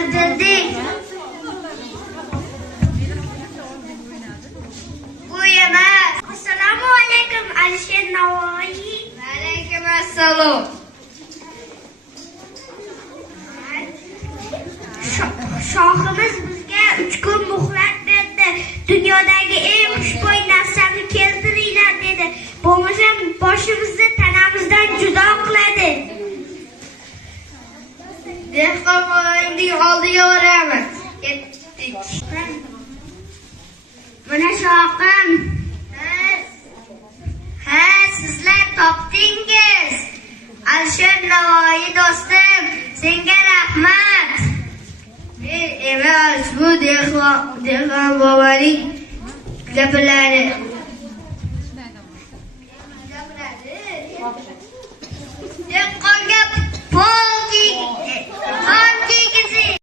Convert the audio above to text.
o'ldirdik. Bu emas. Assalomu alaykum, Alisher Navoiy. Va alaykum assalom. Shohimiz bizga 3 kun muhlat berdi. Dunyodagi eng xushbo'y narsani keltiringlar dedi. Bo'lmasa boshimizni tanamizdan judo qiladi. Dehqon bolaning oldiga boramiz. Ketdik. Mana shoqim. Ha, sizlar topdingiz. Alisher Navoiy do'stim, senga rahmat. Emas, bu dehqon boboning gaplari. Dehqonga qon